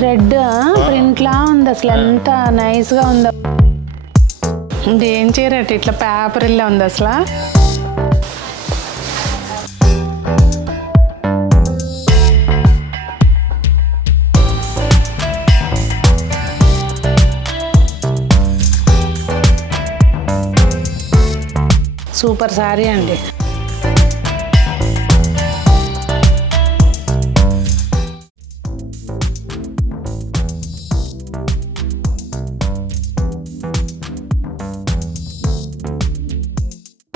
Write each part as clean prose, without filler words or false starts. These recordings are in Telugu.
థ్రెడ్ ప్రింట్లా ఉంది అసలు, ఎంత నైస్గా ఉందో. ఇది ఏం చీరట ఇట్లా పేపర్ ఇల్లా ఉంది అసలు. సూపర్ సారీ అండి.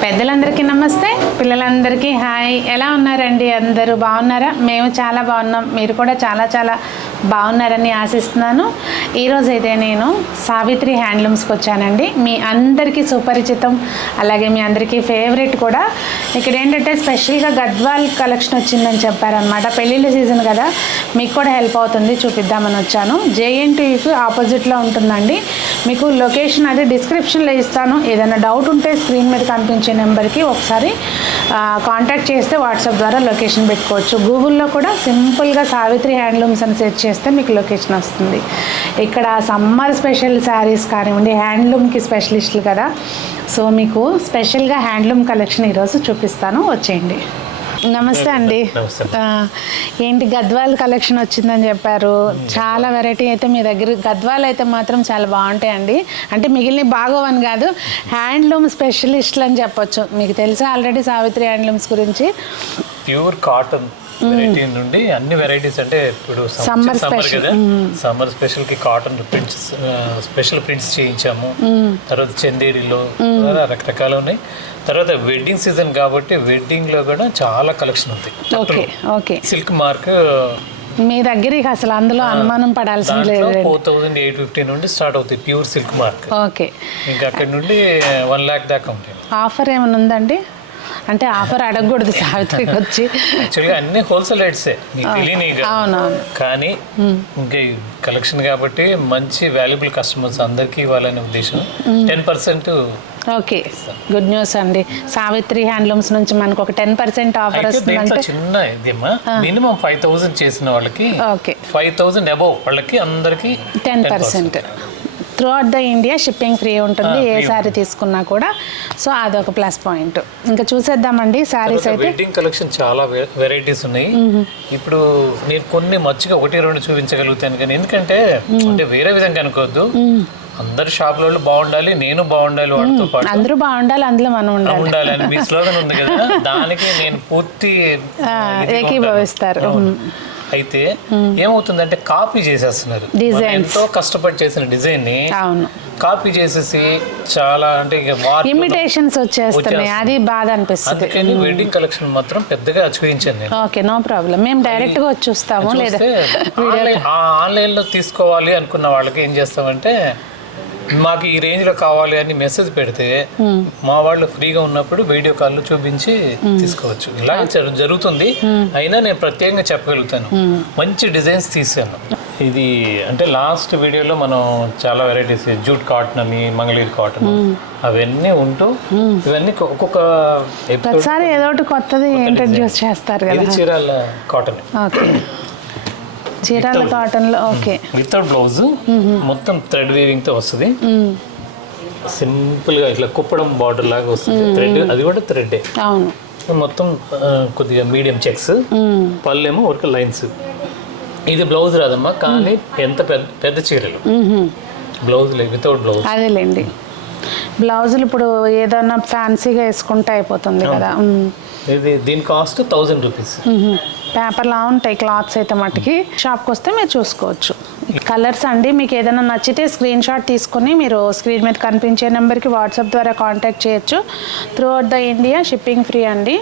పెద్దలందరికీ నమస్తే, పిల్లలందరికీ హాయ్. ఎలా ఉన్నారండి? అందరూ బాగున్నారా? మేము చాలా బాగున్నాం. మీరు కూడా చాలా చాలా బాగున్నారని ఆశిస్తున్నాను. ఈరోజైతే నేను సావిత్రి హ్యాండ్లూమ్స్కి వచ్చానండి. మీ అందరికీ సుపరిచితం, అలాగే మీ అందరికీ ఫేవరెట్ కూడా. ఇక్కడ ఏంటంటే స్పెషల్గా గద్వాల్ కలెక్షన్ వచ్చిందని చెప్పారనమాట. పెళ్ళిళ్ళ సీజన్ కదా, మీకు కూడా హెల్ప్ అవుతుంది, చూపిద్దామని వచ్చాను. JNTUకి ఆపోజిట్లో ఉంటుందండి. మీకు లొకేషన్ అది డిస్క్రిప్షన్లో ఇస్తాను. ఏదైనా డౌట్ ఉంటే స్క్రీన్ మీద కనిపించే నెంబర్కి ఒకసారి కాంటాక్ట్ చేస్తే వాట్సాప్ ద్వారా లొకేషన్ పెట్టుకోవచ్చు. గూగుల్లో కూడా సింపుల్గా సావిత్రి హ్యాండ్లూమ్స్ అని సెర్చ్ చేస్తే మీకు లొకేషన్ వస్తుంది. ఇక్కడ సమ్మర్ స్పెషల్ శారీస్ కానివ్వండి, హ్యాండ్లూమ్కి స్పెషలిస్టులు కదా, సో మీకు స్పెషల్గా హ్యాండ్లూమ్ కలెక్షన్ ఈరోజు చూపిస్తాను, వచ్చేయండి. నమస్తే అండి. ఏంటి గద్వాల్ కలెక్షన్ వచ్చిందని చెప్పారు. చాలా వెరైటీ అయితే మీ దగ్గర. గద్వాల్ అయితే మాత్రం చాలా బాగుంటాయండి. అంటే మిగిలిన బాగోవని కాదు, హ్యాండ్లూమ్ స్పెషలిస్టులు అని చెప్పొచ్చు. మీకు తెలుసా ఆల్రెడీ సావిత్రి హ్యాండ్లూమ్స్ గురించి. ప్యూర్ కాటన్ వెరైటీ నుండి అన్ని వెరైటీస్, అంటే ఇప్పుడు సమ్మర్ కదా, సమ్మర్ స్పెషల్ కి కాటన్ ప్రింట్స్, స్పెషల్ ప్రింట్స్ చేయించాము. తర్వాత చందేరిలో రకరకాలు ఉన్నాయి. తర్వాత వెడ్డింగ్ సీజన్ కాబట్టి వెడ్డింగ్ లో కూడా చాలా కలెక్షన్ ఉంది. ఓకే సిల్క్ మార్క్ మీ దగ్గరికి అసలు అందులో అనుమానం పడాల్సిన లేదు. 4850 నుండి స్టార్ట్ అవుతాయి ప్యూర్ సిల్క్ మార్క్. ఓకే, ఇంకా అక్కడ నుండి 1 lakh దాకా ఉంటాయి. ఆఫర్ ఏమైనా ఉందండి? అంటే ఆఫర్ అడగకూడదు సావిత్రికి వచ్చి. యాక్చువల్గా అన్ని హోల్సేల్ రేట్సే, మీకు తెలియని. అవునవును. కానీ ఇంకా కలెక్షన్ కాబట్టి మంచి వాల్యుబుల్ కస్టమర్స్ అందరికీ ఇవ్వాలనే ఉద్దేశం. 10%. ఓకే, గుడ్ న్యూస్ అండి. సావిత్రి హ్యాండ్లూమ్స్ నుంచి మనకు ఒక 10% ఆఫర్ వస్తుంది. చిన్న ఇదేమా, మినిమం 5000 చేసిన వాళ్ళకి, 5000 అబౌవ్ వాళ్ళకి అందరికి 10%. Through out the India shipping free ఉంటుంది, ఏ శారీ తీసుకున్నా కూడా. సో అదొక ప్లస్ పాయింట్. ఇంకా చూసేద్దామండి శారీస్ అయితే. వెడ్డింగ్ కలెక్షన్ చాలా వెరైటీస్ ఉన్నాయి. ఇప్పుడు నేను కొన్ని మచ్చిగా 1-2 చూపించగలుగుతాను, కానీ ఎందుకంటే అంటే వేరే విధంగా అనుకోవద్దు. అందరు షాపులలో బాగుండాలి, నేను బాగుండాలి, వాటితో పాటు అందరూ బాగుండాలి, అందులో మనం ఉండాలి అని మీ స్లోగన్ ఉంది కదా, దానికి నేను పూర్తి ఏకీభవిస్తారు. అయితే ఏమవుతుందంటే కాపీ చేసేస్తున్నారు. ఎంతో కష్టపడి చేసిన డిజైన్ ని కాపీ చేసేసి చాలా అంటే ఇమిటేషన్స్ వచ్చేస్తున్నాయి. అది బాధ అనిపిస్తుంది. అందుకని వెడ్డింగ్ కలెక్షన్ మాత్రం పెద్దగా చూపించాను నేను. Okay, no problem. మేము డైరెక్ట్ గా వచ్చి చూస్తాము. లేదా ఆన్లైన్ లో తీసుకోవాలి అనుకున్న వాళ్ళకి ఏం చేస్తామంటే, మాకు ఈ రేంజ్ లో కావాలి అని మెసేజ్ పెడితే మా వాళ్ళు ఫ్రీగా ఉన్నప్పుడు వీడియో కాల్ చూపించి తీసుకోవచ్చు. ఇలా జరుగుతుంది. అయినా నేను ప్రత్యేకంగా చెప్పగలుగుతాను, మంచి డిజైన్స్ తీసాను. ఇది అంటే లాస్ట్ వీడియోలో మనం చాలా వెరైటీస్, జూట్ కాటన్ అని, మంగళగిరి కాటన్, అవన్నీ ఉంటూ ఇవన్నీ ఒక్కొక్క ఒకసారి ఏదో ఒకటి కొత్తది ఇంట్రడ్యూస్ చేస్తారు కదా. చీరాల కాటన్, చీరాల కాటన్ లో. ఓకే, వితౌట్ బ్లౌజ్, మొత్తం థ్రెడ్ వీవింగ్ తో వస్తుంది. సింపుల్ గా ఇట్లా కుప్పడం బార్డర్ లాగా వస్తుంది. థ్రెడ్, అది కూడా థ్రెడ్. అవును, మొత్తం కొద్దిగా మీడియం చెక్స్, పళ్ళేమో వర్క్ లైన్స్. ఇది బ్లౌజ్ రాదమ్మా, కానీ ఎంత పెద్ద చీరలు బ్లౌజ్ లేదు, వితౌట్ బ్లౌజ్. అదేలేండి, బ్లౌజులు ఇప్పుడు ఏదైనా ఫ్యాన్సీగా వేసుకుంటే అయిపోతుంది కదా. ఇది దీని కాస్ట్ 1000 రూపీస్. పేపర్లా ఉంటాయి క్లాత్స్ అయితే మట్టుకి. షాప్కి వస్తే మీరు చూసుకోవచ్చు. కలర్స్ అండి, మీకు ఏదైనా నచ్చితే స్క్రీన్ షాట్ తీసుకుని మీరు స్క్రీన్ మీద కనిపించే నెంబర్కి వాట్సాప్ ద్వారా కాంటాక్ట్ చేయొచ్చు. Through out the India shipping free అండి.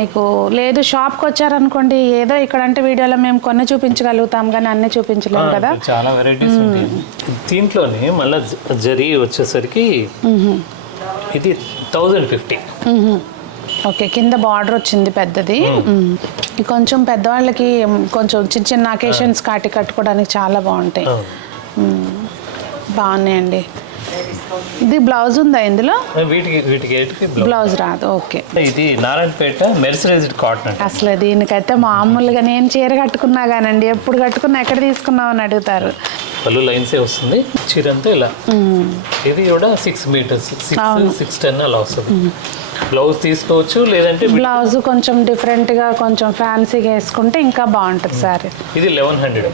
మీకు లేదు షాప్కి వచ్చారనుకోండి, ఏదో ఇక్కడ అంటే వీడియోలో మేము కొన్ని చూపించగలుగుతాం కానీ అన్నీ చూపించలేము కదా. చాలా వెరైటీస్ ఉంటాయి దీంట్లోనే. మళ్ళీ జరీ వచ్చేసరికి ఇది 1050. ఓకే, కింద బార్డర్ వచ్చింది పెద్దది. కొంచెం పెద్దవాళ్ళకి కొంచెం చిన్న చిన్న అకేషన్స్ కాటి కట్టుకోవడానికి చాలా బాగుంటాయి. బాగున్నాయండి. ఇది బ్లౌజ్ ఉందా ఇందులో? వీటికి బ్లౌజ్ రాదు. ఓకే. ఇది నారాయణపేట మెర్సరైజ్డ్ కాటన్ అండి. అసలు దీనికైతే మామూలుగా నేను చీర కట్టుకున్నా కానండి, ఎప్పుడు కట్టుకున్నా ఎక్కడ తీసుకున్నావు అని అడుగుతారు. పళ్ళు లైన్సే వస్తుంది, చీర అంతా ఇలా. ఇది కూడా 6 మీటర్స్ 6'10" అలా వస్తుంది. బ్లౌజ్ తీసుకోవచ్చు, లేదంటే బ్లౌజ్ కొంచెం డిఫరెంట్గా కొంచెం ఫ్యాన్సీగా వేసుకుంటే ఇంకా బాగుంటుంది సారీ. ఇది 1100.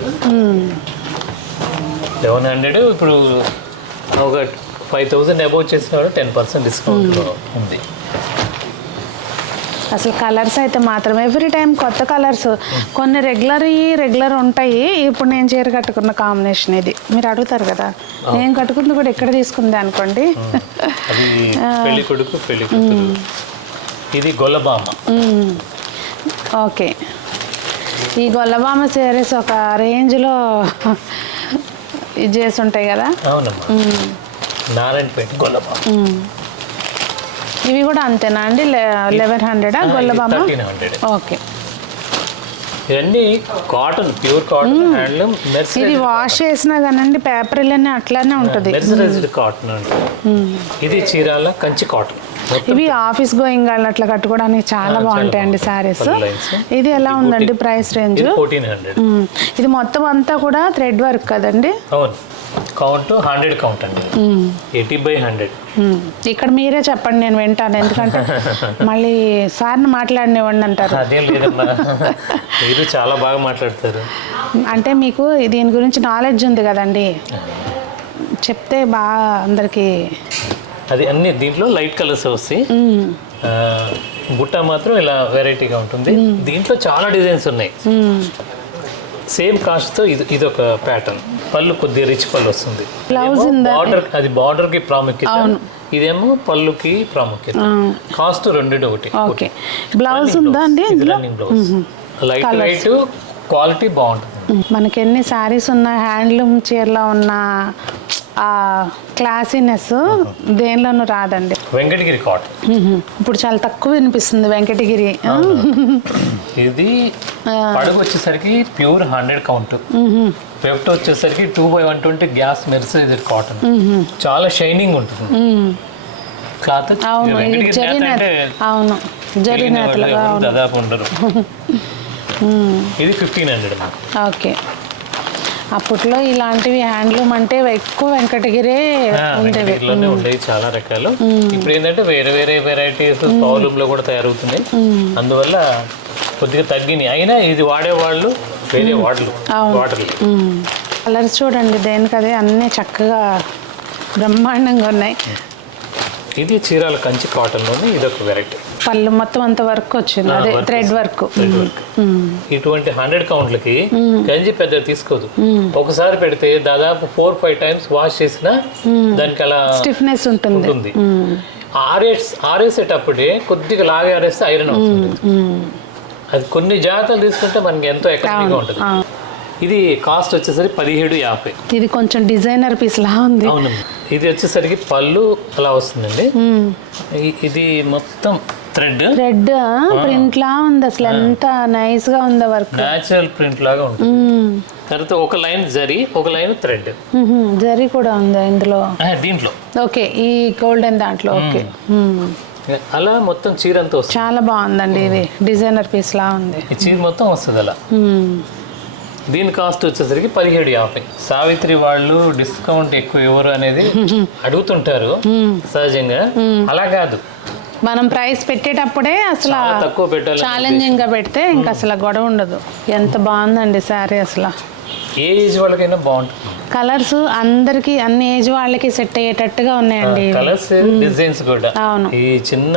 ఇప్పుడు ఒక 5000 అబౌవ్ చేసిన వాళ్ళు 10% డిస్కౌంట్ ఉంది. అసలు కలర్స్ అయితే మాత్రం ఎవ్రీ టైం కొత్త కలర్స్, కొన్ని రెగ్యులర్ ఉంటాయి. ఇప్పుడు నేను చీర కట్టుకున్న కాంబినేషన్ ఇది. మీరు అడుగుతారు కదా, నేను కట్టుకుంది కూడా ఎక్కడ తీసుకుంది అనుకోండి. అది పెళ్లి కొడుకు పెళ్లి కూతురు. ఇది గొల్లబామ. ఓకే. ఈ గొల్లబామ శారీస్ ఒక రేంజ్లో ఇది చేసి ఉంటాయి కదా. అవునమ్మా, నారాయణపేట గొల్లబామ. ఇవి కూడా అంతేనా అండి? 1100 గొల్లబామ? 1300. ఓకే. ఇవన్నీ కాటన్, ప్యూర్ కాటన్ హ్యాండ్లూమ్. ఇది వాష్ చేసినా కానండి పేపర్ ఇలానే అట్లానే ఉంటుంది. మెర్సరైజ్డ్ కాటన్ అంటే ఇది చీరాల కంచి కాటన్. ఇవి ఆఫీస్ గోయింగ్ వాళ్ళు అట్లా కట్టుకోవడానికి చాలా బాగుంటాయండి శారీస్. ఇది ఎలా ఉందండి ప్రైస్ రేంజ్? 1400. ఇది మొత్తం అంతా కూడా థ్రెడ్ వర్క్ కదండి? అవును, కౌంట్ 100 కౌంట్ అండి. 80/100. ఇక్కడ మీరే చెప్పండి, నేను వింటాను. ఎందుకంటే మళ్ళీ సార్ని మాట్లాడినివ్వండి అంటారు. అదేం లేదమ్మా, మీరు చాలా బాగా మాట్లాడతారు. అంటే మీకు దీని గురించి నాలెడ్జ్ ఉంది కదండి, చెప్తే బాగా అందరికీ. అది అన్ని దీంట్లో లైట్ కలర్స్ వస్తాయి. బుట్ట మాత్రం ఇలా వెరైటీగా ఉంటుంది. దీంట్లో చాలా డిజైన్స్ ఉన్నాయి. సేమ్ కాస్ట్తో ఇది ఒక ప్యాటర్న్. పళ్ళు కొద్దిగా రిచ్ పళ్ళు వస్తుంది. బార్డర్, అది బార్డర్ కి ప్రాముఖ్యత, ఇదేమో పళ్ళుకి ప్రాముఖ్యత. కాస్ట్ 2 ఒకటి. ఓకే. బ్లౌజ్ ఉందా అండి? బ్లౌజ్ లైట్ క్వాలిటీ బాగుంటుంది. మనకి ఎన్ని శారీస్ ఉన్న హ్యాండ్లూమ్ చీరలో ఉన్న ఆ క్లాసీనెస్ దేనిలోనూ రాదండి. వెంకటగిరి కాటన్ ఇప్పుడు చాలా తక్కువ వినిపిస్తుంది వెంకటగిరి. ఇది పడుగు వచ్చేసరికి ప్యూర్ 100 కౌంట్. పెప్ట్ వచ్చేసరికి 2/120 గ్యాస్ మెర్సరైజ్డ్ కాటన్. చాలా షైనింగ్ ఉంటుంది క్లాత్. అవును, జరిగినట్లుగా దాదాపు ఉండరు. ఇది 1500. ఓకే. అప్పట్లో ఇలాంటివి హ్యాండ్లూమ్ అంటే ఎక్కువ వెంకటగిరే ఉండేవి చాలా రకాలు. ఇప్పుడు ఏంటంటే వేరే వేరే వెరైటీస్ పౌలూమ్ లో కూడా తయారవుతున్నాయి. అందువల్ల కొద్దిగా తగ్గినాయి. అయినా ఇది వాడేవాళ్ళు వేరే వాటర్లు. కలర్స్ చూడండి, దేనికదే అన్నీ చక్కగా బ్రహ్మాండంగా ఉన్నాయి. ఇది చీరాల కంచి కాటన్ లోని ఇదొక వెరైటీ. పళ్ళు మొత్తం అంత వర్క్ వచ్చింది, అదే థ్రెడ్ వర్క్. ఇటువంటి 100 కౌంట్లకి గంజి పెద్ద తీసుకోదు. ఒకసారి పెడితే దాదాపు 4-5 టైమ్స్ వాష్ చేసినా దానికి అలా స్టిఫ్నెస్ ఉంటుంది. ఆరేసేటప్పుడే కొద్దిగా లాగే ఆరేస్తే ఐరన్ అవుతుంది. అది కొన్ని జాగ్రత్తలు తీసుకుంటే మనకి ఎంతో ఎకనామిక్గా ఉంటుంది. ఇది కాస్ట్ వచ్చేసరికి 1750. ఇది కొంచెం డిజైనర్ పీస్ లా ఉంది. అవును, ఇది వచ్చేసరికి పళ్ళు అలా వస్తుందండి. ఇది మొత్తం థ్రెడ్ ప్రింట్ లా ఉంది. అసలు ఎంత నైస్ గా ఉందో వర్క్. న్యాచురల్ ప్రింట్ లాగా ఉంటుంది. తర్వాత ఒక లైన్ జరీ, ఒక లైన్ థ్రెడ్. జరీ కూడా ఉంది ఇందులో, దీంట్లో. ఓకే, ఈ గోల్డెన్ దాంట్లో. ఓకే. అలా మొత్తం చీర అంతా వస్తుంది. చాలా బాగుందండి. ఇది డిజైనర్ పీస్ లా ఉంది. ఈ చీర మొత్తం వస్తుంది అలా. దీని కాస్ట్ వచ్చేసరికి 1750. సావిత్రి వాళ్ళు డిస్కౌంట్ ఎక్కువ ఇవ్వరు అనేది అడుగుతుంటారు సహజంగా. అలా కాదు, మనం ప్రైస్ పెట్టేటప్పుడే అసలు తక్కువ పెట్టాలి. ఛాలెంజింగ్ గా పెడితే ఇంకా అసలు గొడవ ఉండదు. ఎంత బాగుందండి శారీ. అసలు ఏ ఏజ్ వాళ్ళకైనా బాగుంటుంది. కలర్స్ అందరికి అన్ని ఏజ్ వాళ్ళకి సెట్ అయ్యేటట్టుగా ఉన్నాయండి. కలర్స్, డిజైన్స్ కూడా. అవును, ఈ చిన్న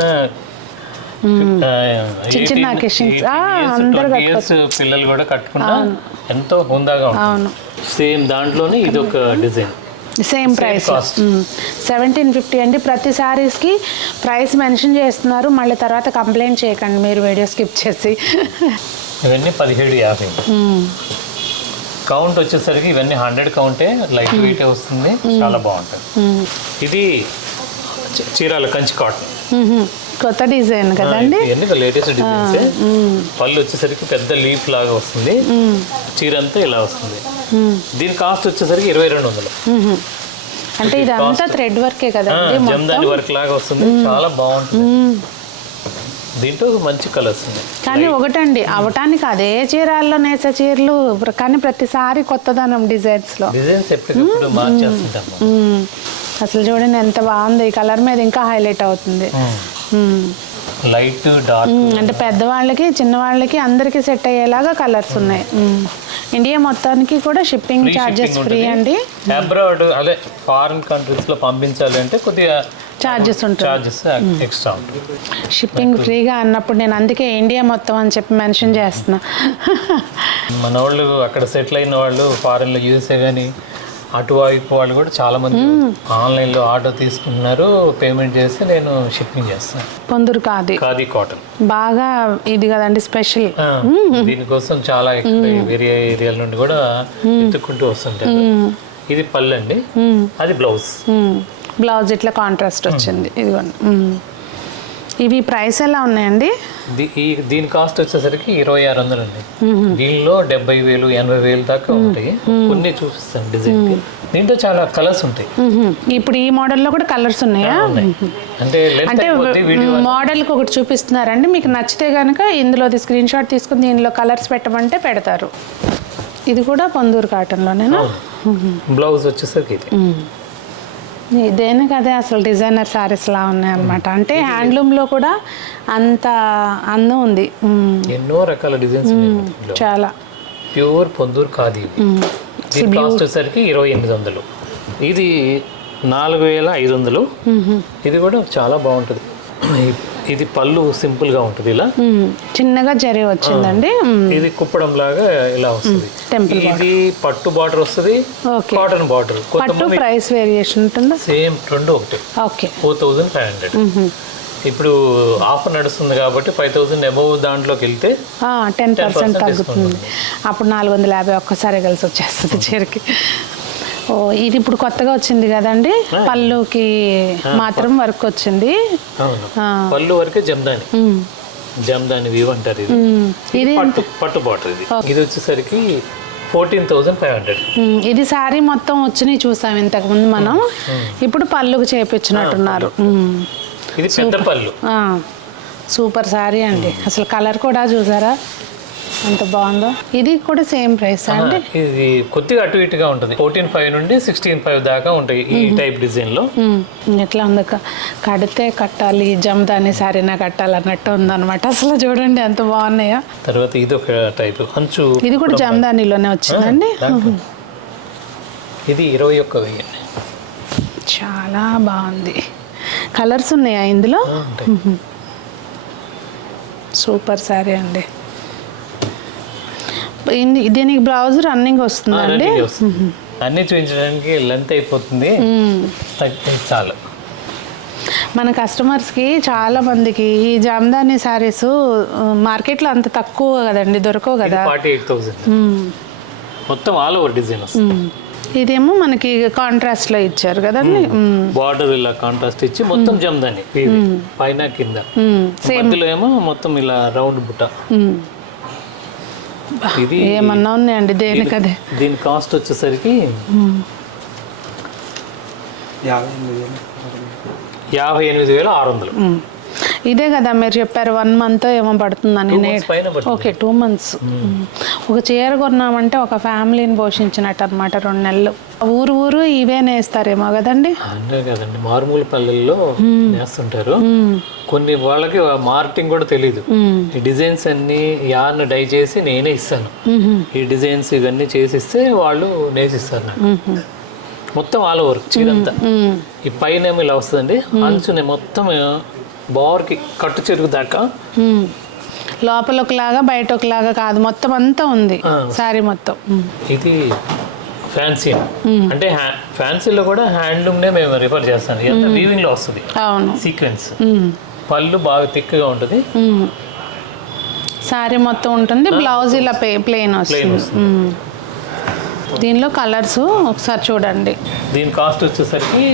పిల్లలు కూడా కట్టుకున్నా ఎంతో హుందాగా ఉంటుంది. సేమ్ దాంట్లోనే ఇది ఒక డిజైన్. సేమ్ ప్రైస్ 1750 అండి. ప్రతి శారీస్కి ప్రైస్ మెన్షన్ చేస్తున్నారు. మళ్ళీ తర్వాత కంప్లైంట్ చేయకండి మీరు వీడియో స్కిప్ చేసి. ఇవన్నీ 1750. కౌంట్ వచ్చేసరికి ఇవన్నీ 100 కౌంటే, లైట్ వెయిట్ వస్తుంది, చాలా బాగుంటుంది. ఇది చీరాల కంచి కాటన్. కొత్త డిజైన్ కదండి, లేటెస్ట్ డిజైన్స్. పళ్ళు వచ్చేసరికి పెద్ద లీఫ్ లాగా వస్తుంది, చీర అంతా ఇలా వస్తుంది. దీని కాస్ట్ వచ్చేసరికి 2200. అంటే ఇదంతా థ్రెడ్ వర్కే కదండి జమ్దాని వర్క్ లాగా వస్తుంది, చాలా బాగుంటుంది. దీంట్లో మంచి కలర్స్ ఉన్నాయి. కానీ ఒకటండి అవటానికి అదే చీరాల్లో నేసే చీరలు కానీ ప్రతిసారి కొత్తదనం డిజైన్స్లో డిజైన్స్ ఎప్పటికప్పుడు మార్చేస్తుంటాము. అసలు చూడండి ఎంత బాగుంది, ఈ కలర్ మీద ఇంకా హైలైట్ అవుతుంది. లైట్ డార్క్ అంటే పెద్దవాళ్ళకి చిన్నవాళ్ళకి అందరికీ సెట్ అయ్యేలాగా కలర్స్ ఉన్నాయి. ఇండియా మొత్తానికి కూడా షిప్పింగ్ ఛార్జెస్ ఫ్రీ అండి. అబ్రాడ్ అదే ఫారిన్ కంట్రీస్ లో పంపించాలి అంటే కొద్దిగా ఛార్జెస్ ఉంటుంది, ఛార్జెస్ ఎక్స్ట్రా ఉంటుంది. షిప్పింగ్ ఫ్రీగా అన్నప్పుడు నేను అందుకే ఇండియా మొత్తం అని చెప్పి మెన్షన్ చేస్తున్నా. మన వాళ్ళు అక్కడ సెటిల్ అయిన వాళ్ళు ఫారిన్లో యూఎస్ఏ కానీ అటువైపు వాళ్ళు కూడా చాలా మంది ఆన్లైన్లో ఆర్డర్ తీసుకుంటున్నారు. పేమెంట్ చేసి నేను షిప్పింగ్ చేస్తాను. పొందూరు ఖాదీ కాటన్ బాగా ఇది కదండి స్పెషల్. దీనికోసం చాలా వేరే ఏరియాల నుండి కూడా ఎత్తుక్కుంటూ వస్తుంటారు. ఇది పళ్ళు అండి, అది బ్లౌజ్. బ్లౌజ్ ఇట్లా కాంట్రాస్ట్ వచ్చింది. ఇదిగోండి. ఇవి ప్రైస్ ఎలా ఉన్నాయండి? దీని కాస్ట్ వచ్చేసరికి 2600 అండి. దీనిలో 70,000 80,000 దాకా ఉంటాయి. కొన్ని చూపిస్తాను డిజైన్. దీంట్లో చాలా కలర్స్ ఉంటాయి. ఇప్పుడు ఈ మోడల్లో కూడా కలర్స్ ఉన్నాయా? అంటే మోడల్కి ఒకటి చూపిస్తున్నారండి. మీకు నచ్చితే కనుక ఇందులోది స్క్రీన్ షాట్ తీసుకుని దీనిలో కలర్స్ పెట్టమంటే పెడతారు. ఇది కూడా పొందూరు కాటన్లోనేనా? బ్లౌజ్ వచ్చేసరికి దేనికి అదే అసలు డిజైనర్ శారీస్ లా ఉన్నాయి అనమాట. అంటే హ్యాండ్లూమ్లో కూడా అంత అందం ఉంది. ఎన్నో రకాల డిజైన్స్ చాలా ప్యూర్ పొందూరు ఖాదీ. దీని కాస్ట్ వచ్చేసరికి 2800. ఇది 4500. ఇది కూడా చాలా బాగుంటుంది. ఇది పళ్ళు సింపుల్ గా ఉంటుంది, ఇలా చిన్నగా జరి వచ్చిందండి. ఇది కుప్పడం లాగా ఇలా వస్తుంది. ఇది పట్టు బార్డర్ వస్తుంది, కాటన్ బార్డర్. పట్టు ప్రైస్ వేరియేషన్ ఉంటుందా? సేమ్ రెండు ఒకటి. ఓకే, 4500. ఇప్పుడు ఆఫర్ నడుస్తుంది కాబట్టి 5000 అబౌవ్ దాంట్లోకి వెళ్తే 10% తగ్గుతుంది. అప్పుడు 450 ఒక్కసారి కలిసి వచ్చేస్తుంది చీరకి. ఓ, ఇది ఇప్పుడు కొత్తగా వచ్చింది కదండి, పళ్ళుకి మాత్రం వర్క్ వచ్చింది. పళ్ళు వరకే జమ్దాని వీవ్ అంటారు. ఇది పట్టు బార్డర్. ఇది వచ్చేసరికి 14,500. ఇది సారీ మొత్తం వచ్చినాయి చూసాం ఇంతకు ముందు మనం. ఇప్పుడు పళ్ళుకి చేపించినట్టున్నారు. ఇది పెద్ద పళ్ళు. సూపర్ సారీ అండి. అసలు కలర్ కూడా చూసారా ఎంత బాగుందో. ఇది కూడా సేమ్ ప్రైస్ అండి? ఇది కొద్దిగా అటు ఇటుగా ఉంటుంది. 14,500 నుండి 16,500 దాకా ఉంటాయి ఈ టైప్ డిజైన్ లో. ఎట్లా ఉంది, కడితే కట్టాలి జమదాని సారీనా కట్టాలన్నట్టు ఉందన్నమాట. అసలు చూడండి ఎంత బాగున్నాయో. తర్వాత ఇది ఒక టైప్ అంచు. ఇది కూడా జమదానిలోనే వచ్చిందండి. ఇది 21,000. చాలా బాగుంది. కలర్స్ ఉన్నాయా ఇందులో? సూపర్ సారీ అండి. దీనికి బ్లౌజ్ రన్నింగ్ వస్తుందండి. అన్ని చూపించడానికి లెంత్ అయిపోతుంది, చాలు. మన కస్టమర్స్కి చాలా మందికి ఈ జామ్దాని శారీస్ మార్కెట్లో అంత తక్కువ కదండి, దొరకవు కదా. 48,000 మొత్తం ఆల్ ఓవర్ డిజైన్ వస్తుంది. ఇదేమో మనకి కాంట్రాస్ట్ లో ఇచ్చారు కదండి. బార్డర్ ఇలా కాంట్రాస్ట్ ఇచ్చి మొత్తం జమ్దాని పైన కింద, మధ్యలో ఏమో మొత్తం ఇలా రౌండ్ బుట్ట. ఇది ఏమన్నా ఉన్నాయండి దేనికి అదే. దీని కాస్ట్ వచ్చేసరికి 58,600. ఇదే కదా మీరు చెప్పారు 1 month ఏమో పడుతుందని. Okay, 2 months. ఒక చీర కొన్నామంటే ఒక ఫ్యామిలీని పోషించినట్టు అనమాట. 2 నెలలు ఊరు ఇవే నేస్తారేమో కదండి. అంటే కదండి, మారుమూల పల్లెల్లో నేస్తుంటారు. కొన్ని వాళ్ళకి మార్కెటింగ్ కూడా తెలీదు. ఈ డిజైన్స్ అన్ని యార్న్ డై చేసి నేనే ఇస్తాను. ఈ డిజైన్స్ ఇవన్నీ చేసిస్తే వాళ్ళు నేసిస్తారు నాకు. మొత్తం ఆల్ ఓవర్ చీరంతా. ఈ పైన ఏమో ఇలా వస్తుందండి, అంచునే మొత్తం బార్కి కట్టు చెరుకు దాకా. లోపల ఒకలాగా బయట ఒకలాగా కాదు, మొత్తం అంతా ఉంది సారీ మొత్తం. ఇది ఫ్యాన్సీ. అంటే ఫ్యాన్సీలో కూడా హ్యాండ్లూమ్ నే మేము రిఫర్ చేస్తాం. ఇదంతా వీవింగ్ లో వస్తుంది, సీక్వెన్స్. పళ్ళు బాగా థిక్గా ఉంటుంది, సారీ మొత్తం ఉంటుంది. బ్లౌజ్ ఇలా ప్లెయిన్ వస్తుంది. దీనిలో కలర్స్ ఒకసారి చూడండి. దీని కాస్ట్ వచ్చేసరికి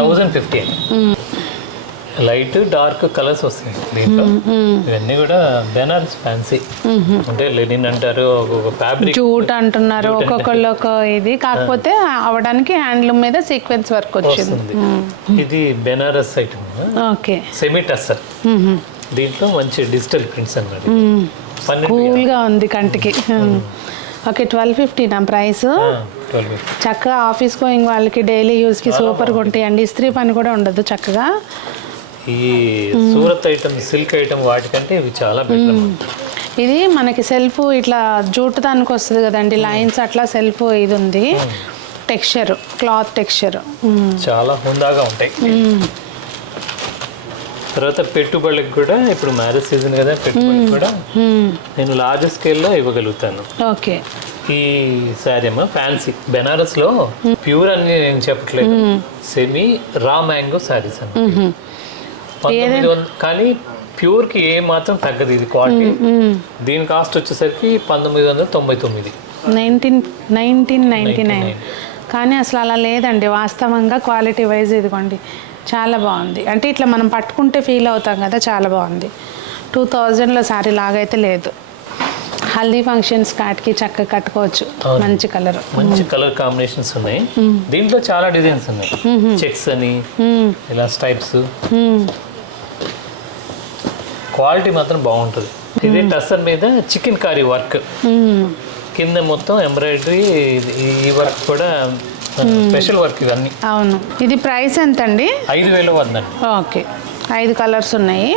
1,050. లైట్ డార్క్ కలర్స్ వస్తాయి దీంట్లో. ఇవన్నీ కూడా బెనారస్ ఫ్యాన్సీ, అంటే లెనిన్ అంటారు, ఒక్కొక్క ఫ్యాబ్రిక్ జూట్ అంటున్నారు, ఒక్కొక్కళ్ళు ఒక ఇది. కాకపోతే అవడానికి హ్యాండ్లూమ్ మీద సీక్వెన్స్ వర్క్ వచ్చింది. ఇది Banaras item, okay, semi tussar. దీంట్లో మంచి డిజిటల్ ప్రింట్స్ అన్నమాట. కూల్గా ఉంది కంటికి. ఓకే, 1250 నా ప్రైస్. చక్కగా ఆఫీస్ గోయింగ్ వాళ్ళకి డైలీ యూస్కి సూపర్గా ఉంటాయండి. ఇస్త్రీ పని కూడా ఉండదు చక్కగా. ఈ సూరత్ ఐటమ్, సిల్క్ ఐటమ్ వాటికంటే ఇవి చాలా బెటర్. ఇది మనకి సెల్ఫ్ ఇట్లా జూట్ దానికి వస్తుంది కదండి, లైన్స్ అట్లా సెల్ఫ్ ఇది ఉంది. టెక్స్చర్, క్లాత్ టెక్స్చర్ చాలా హుందాగా ఉంటాయి. తర్వాత పెట్టుబడులకు కూడా, ఇప్పుడు మ్యారేజ్ సీజన్ కదా, పెట్టుబడులకు కూడా నేను లార్జ్ స్కేల్లో ఇవ్వగలుగుతాను. ఓకే, ఈ శారీ అమ్మ ఫ్యాన్సీ బెనారస్లో ప్యూర్ అని నేను చెప్పట్లేదు, సెమీ రా మ్యాంగో శారీస్ అన్న 1900, కానీ ప్యూర్కి ఏ మాత్రం తగ్గదు ఇది క్వాలిటీ. దీని కాస్ట్ వచ్చేసరికి 1999, 1999. కానీ అసలు అలా లేదండి వాస్తవంగా. క్వాలిటీ వైజ్ ఇదిగోండి చాలా బాగుంది. అంటే ఇట్లా మనం పట్టుకుంటే ఫీల్ అవుతాం కదా, చాలా బాగుంది. 2000లో శారీ లాగైతే లేదు. హల్దీ ఫంక్షన్స్ కాటికి చక్కగా కట్టుకోవచ్చు. మంచి కలర్, మంచి కలర్ కాంబినేషన్స్ ఉన్నాయి. దీంట్లో చాలా డిజైన్స్ ఉన్నాయి, చెక్స్ అని, ఇలా స్టైప్స్. క్వాలిటీ మాత్రం బాగుంటుంది. ఇది టస్సర్ మీద చికెన్ కారీ వర్క్, కింద మొత్తం ఎంబ్రాయిడరీ, ఈ వర్క్ కూడా స్పెషల్ వర్క్ ఇవన్నీ. అవును. ఇది ప్రైస్ ఎంత అండి? 5000 వందండి. ఓకే, 5 కలర్స్ ఉన్నాయి.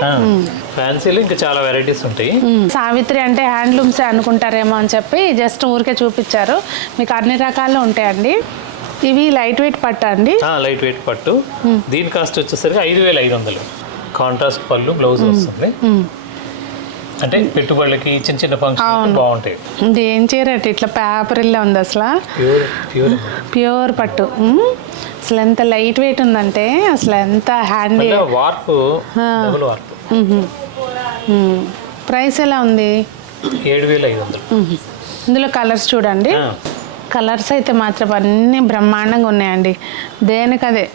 ఫ్యాన్సీలో ఇంకా చాలా వెరైటీస్ ఉంటాయి. సావిత్రి అంటే హ్యాండ్లూమ్స్ అనుకుంటారేమో అని చెప్పి జస్ట్ ఊరికే చూపించారు. మీకు అన్ని రకాలు ఉంటాయండి. ఇవి లైట్ వెయిట్ పట్టు అండి. లైట్ వెయిట్ పట్టు. దీని కాస్ట్ వచ్చేసరికి 5500. కాంట్రాస్ట్ పళ్ళు, బ్లౌజ్ వస్తుంది. అంటే పెట్టుబడులకి, చిన్న చిన్న ఫంక్షన్ బాగుంటాయి. ఇది ఏం చేయరట, ఇట్లా పేపర్లో ఉంది అసలు. ప్యూర్ పట్టు. అసలు ఎంత లైట్ వెయిట్ ఉందంటే, అసలు ఎంత హ్యాండీ. వార్పు, డబుల్ వార్పు. ప్రైస్ ఎలా ఉంది? 7500. ఇందులో కలర్స్ చూడండి. కలర్స్ అయితే మాత్రం అన్నీ బ్రహ్మాండంగా ఉన్నాయండి. దేనికదే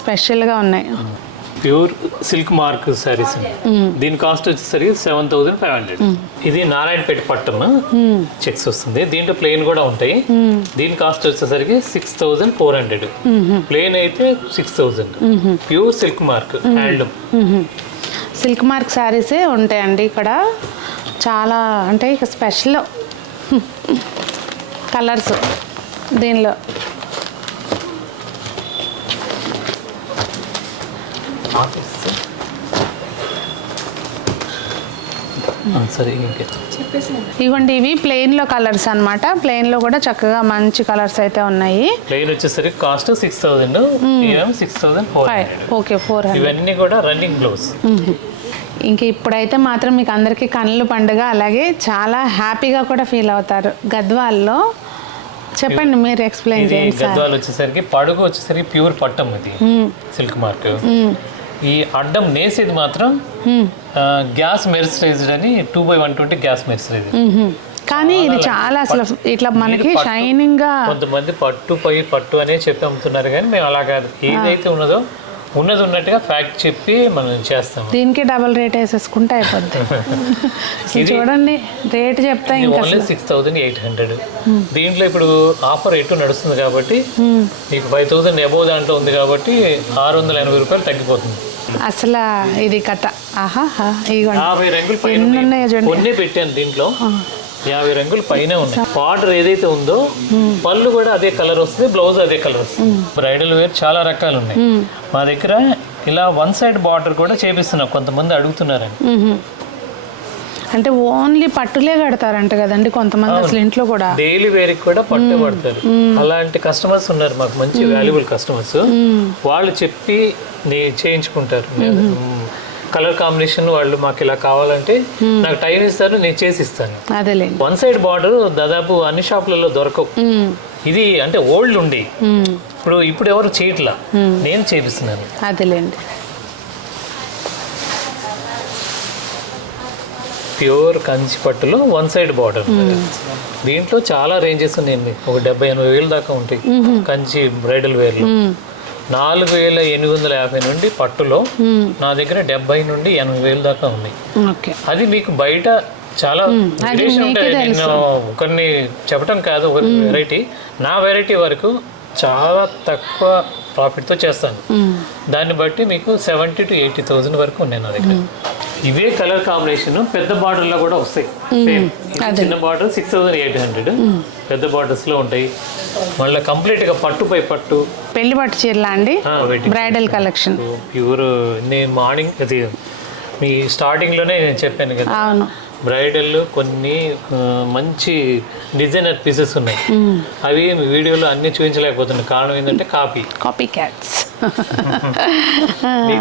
స్పెషల్గా ఉన్నాయి. Pure silk mark saris. దీని కాస్ట్ వచ్చేసరికి 7500. ఇది నారాయణపేట పట్టమ్మ చెక్స్ వస్తుంది. దీంట్లో ప్లెయిన్ కూడా ఉంటాయి. దీని కాస్ట్ వచ్చేసరికి 6400. ప్లెయిన్ అయితే 6000. Pure silk mark handloom. Silk mark శారీసే ఉంటాయండి ఇక్కడ. చాలా అంటే ఇక స్పెషల్ కలర్స్ దీనిలో. ఇవ్వండి, ఇవి ప్లెయిన్లో కలర్స్ అనమాట. ప్లెయిన్లో కూడా చక్కగా మంచి కలర్స్ అయితే ఉన్నాయి. ప్లెయిన్ వచ్చేసరికి కాస్ట్ 6000, 6400. ఓకే, 400. ఇవన్నీ కూడా రన్నింగ్ బ్లౌజ్. ఇంక ఇప్పుడైతే మాత్రం మీకు అందరికీ కన్నుల పండుగ, అలాగే చాలా హ్యాపీగా కూడా ఫీల్ అవుతారు. గద్వాల్లో చెప్పండి, మీరు ఎక్స్ప్లెయిన్ చేయండి. గద్వాల్ వచ్చేసరికి పడుగు వచ్చేసరికి ప్యూర్ పట్టం, ఇది సిల్క్ మార్క్. ఈ అడ్డం నేసేది మాత్రం గ్యాస్ మెర్సరైజ్డ్ అని 2/120 గ్యాస్ మెర్సరైజ్డ్. కానీ ఇది చాలా అసలు ఇట్లా మనకి షైనింగ్ గా. కొంతమంది పట్టు అనే చెప్పి అమ్ముతున్నారు, కానీ మేము అలా కాదు. ఏదైతే ఉన్నదో ఉన్నది ఉన్నట్టుగా ఫ్యాక్ట్ చెప్పి మనం చేస్తాం. దీనికి డబుల్ రేట్ వేసేసుకుంటే అయిపోద్ది. చూడండి, రేట్ చెప్తా ఇంకా ఓన్లీ 6800. దీంట్లో ఇప్పుడు ఆఫర్ ఎటు నడుస్తుంది కాబట్టి మీకు 5000 అబోవ్ దాంట్లో ఉంది కాబట్టి 680 రూపాయలు తగ్గిపోతుంది. అసలు ఇది కథ. ఆహా, 50 రంగులు పైన పెట్టాను. దీంట్లో 50 రంగులు పైన ఉన్నాయి. బార్డర్ ఏదైతే ఉందో పళ్ళు కూడా అదే కలర్ వస్తుంది, బ్లౌజ్ అదే కలర్ వస్తుంది. బ్రైడల్ వేర్ చాలా రకాలు ఉన్నాయి మా దగ్గర. ఇలా 1 సైడ్ బార్డర్ కూడా చేపిస్తున్నాం, కొంతమంది అడుగుతున్నారండి. అంటే ఓన్లీ పట్టులే కడతారంట కదండి కొంతమంది, అసలు ఇంట్లో కూడా డైలీ వేర్కి కూడా పట్టు పడతారు. అలాంటి కస్టమర్స్ ఉన్నారు మాకు, మంచి వాల్యుబుల్ కస్టమర్స్. వాళ్ళు చెప్పి చేయించుకుంటారు. కలర్ కాంబినేషన్ వాళ్ళు మాకు ఇలా కావాలంటే నాకు టైం ఇస్తారు, నేను చేసి ఇస్తాను. అదేలే, 1 సైడ్ బార్డర్ దాదాపు అన్ని షాపులలో దొరకవు. ఇది అంటే ఓల్డ్ ఉండి ఇప్పుడు ఎవరు చేయట్లా, నేను చేపిస్తున్నాను. అదేలేండి. ప్యూర్ కంచి పట్టులో 1 సైడ్ బార్డర్. దీంట్లో చాలా రేంజెస్ ఉన్నాయండి, ఒక 70-80 వేలు దాకా ఉంటాయి కంచి బ్రైడల్ వేర్లో. 4,850 నుండి పట్టులో నా దగ్గర 70 నుండి 80,000 దాకా ఉన్నాయి. ఓకే. అది మీకు బయట చాలా వేరియేషన్ ఉంటుంది. నేను కొన్ని చెప్పడం కాదు, ఒక వెరైటీ నా వెరైటీ వరకు చాలా తక్కువ ప్రాఫిట్తో చేస్తాను. దాన్ని బట్టి మీకు 70,000 to 80,000 వరకు ఉన్నాయి నా దగ్గర. ఇవే కలర్ కాంబినేషన్ పెద్ద బార్డర్లో కూడా వస్తాయి. సేమ్ చిన్న బార్డర్ 6,800, పెద్ద బార్డర్స్లో ఉంటాయి. మళ్ళీ కంప్లీట్గా పట్టుపై పట్టు పెళ్లి పట్టు చీరలా అండి? Bridal collection pure. నేను మార్నింగ్ అది మీ స్టార్టింగ్లోనే నేను చెప్పాను కదా, అవును, బ్రైడల్ కొన్ని మంచి డిజైనర్ పీసెస్ ఉన్నాయి. అవి వీడియోలో అన్ని చూపించలేకపోతున్నాయి. కారణం ఏంటంటే కాపీ క్యాట్స్.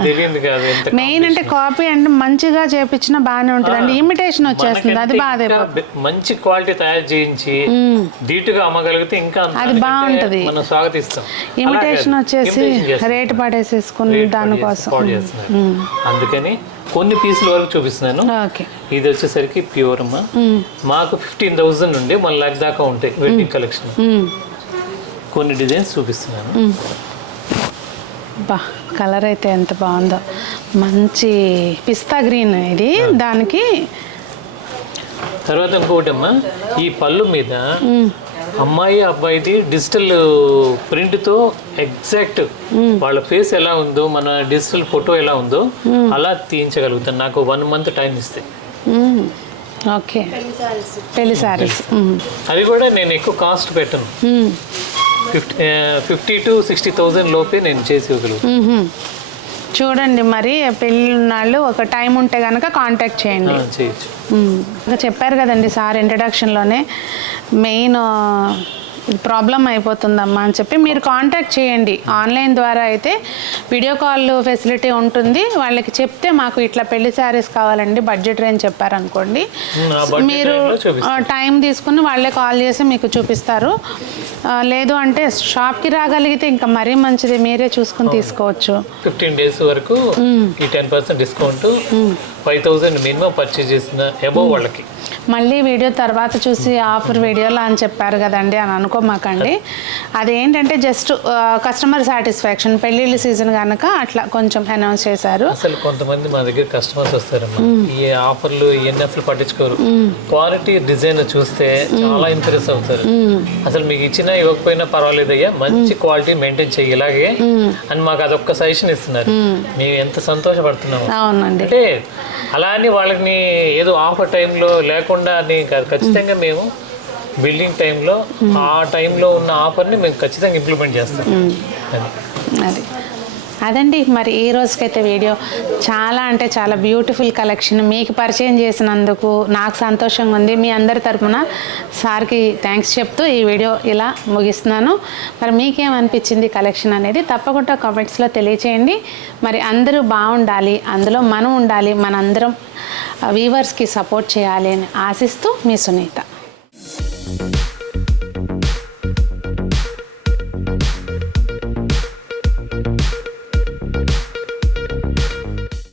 తెలియదు కాదు మెయిన్ అంటే కాపీ అంటే మంచిగా చేపించిన బాగానే ఉంటుంది అండి. ఇమిటేషన్ వచ్చేస్తుంది, అది బాగా మంచి క్వాలిటీ తయారు చేయించి ధీటుగా అమ్మగలిగితే ఇంకా అది బాగుంటది. మనం స్వాగతిస్తాం. ఇమిటేషన్ వచ్చేసి రేటు పడేసేసుకుని దానికోసం. అందుకని కొన్ని పీసుల వరకు చూపిస్తున్నాను. ఇది వచ్చేసరికి ప్యూర్ అమ్మా. మాకు 15,000 నుండి 1 lakh దాకా ఉంటాయి వెడ్డింగ్ కలెక్షన్. కొన్ని డిజైన్స్ చూపిస్తున్నాను. బా, కలర్ అయితే ఎంత బాగుందో, మంచి పిస్తా గ్రీన్ ఇది. దానికి తర్వాత ఇంకొకటి అమ్మా, ఈ పళ్ళు మీద అమ్మాయి అబ్బాయిది డిజిటల్ ప్రింట్తో ఎగ్జాక్ట్ వాళ్ళ ఫేస్ ఎలా ఉందో, మన డిజిటల్ ఫోటో ఎలా ఉందో అలా తీయించగలుగుతాను. నాకు 1 month టైం ఇస్తే. ఓకే, పెళ్లి సారీస్. అది కూడా నేను ఎక్కువ కాస్ట్ పెట్టను. 50,000 to 60,000 లోపే నేను చేసి ఇవ్వగలుగుతాను. చూడండి, మరి పెళ్ళి ఉన్నాళ్ళు ఒక టైం ఉంటే కనుక కాంటాక్ట్ చేయండి. చేయొచ్చు. ఇంకా చెప్పారు కదండి సార్ ఇంట్రడక్షన్లోనే, మెయిన్ ప్రాబ్లం అయిపోతుందమ్మా అని చెప్పి మీరు కాంటాక్ట్ చేయండి. ఆన్లైన్ ద్వారా అయితే వీడియో కాల్ ఫెసిలిటీ ఉంటుంది. వాళ్ళకి చెప్తే మాకు ఇట్లా పెళ్లి శారీస్ కావాలండి, బడ్జెట్ రేంజ్ చెప్పారనుకోండి, మీరు టైం తీసుకుని వాళ్ళే కాల్ చేసి మీకు చూపిస్తారు. లేదు అంటే షాప్కి రాగలిగితే ఇంకా మరీ మంచిది, మీరే చూసుకుని తీసుకోవచ్చు. 15 days వరకు ఈ 10% డిస్కౌంట్, 5,000 మినిమం పర్చేజ్ చేసిన అబోవ్ వాళ్ళకి. మళ్ళీ వీడియో తర్వాత చూసి ఆఫర్ వీడియోలో అని చెప్పారు కదండి అని అనుకోమాకండి. అదేంటంటే జస్ట్ కస్టమర్ సాటిస్ఫాక్షన్, పెళ్ళిళ్ళ సీజన్ కనుక అట్లా కొంచెం అనౌన్స్ చేశారు. అసలు కొంతమంది మా దగ్గర కస్టమర్స్ వస్తారమ్మా, ఈ ఆఫర్లు ఇవన్నీ అసలు పట్టించుకోరు. క్వాలిటీ డిజైన్ చూస్తే చాలా ఇంప్రెస్ అవుతారు. అసలు మీకు ఇచ్చినా ఇవ్వకపోయినా పర్వాలేదయ్యా, మంచి క్వాలిటీ మెయింటైన్ చేయి ఇలాగే అని మాకు అదొక్క సజెషన్ ఇస్తున్నారు. మేము ఎంత సంతోషపడుతున్నాము. అవునండి. అంటే అలా అని వాళ్ళని ఏదో ఆఫర్ టైంలో లేకుండా అని కాదు, ఖచ్చితంగా మేము బిల్డింగ్ టైంలో ఆ టైంలో ఉన్న ఆఫర్ని మేము ఖచ్చితంగా ఇంప్లిమెంట్ చేస్తాం. అది అదండి. మరి ఈ రోజుకైతే వీడియో చాలా అంటే చాలా బ్యూటిఫుల్ కలెక్షన్ మీకు పరిచయం చేసినందుకు నాకు సంతోషంగా ఉంది. మీ అందరి తరఫున సార్కి థ్యాంక్స్ చెప్తూ ఈ వీడియో ఇలా ముగిస్తున్నాను. మరి మీకేమనిపించింది కలెక్షన్ అనేది తప్పకుండా కామెంట్స్లో తెలియచేయండి. మరి అందరూ బాగుండాలి, అందులో మనం ఉండాలి, మనందరం వ్యూవర్స్కి సపోర్ట్ చేయాలి అని ఆశిస్తూ మీ సునీత.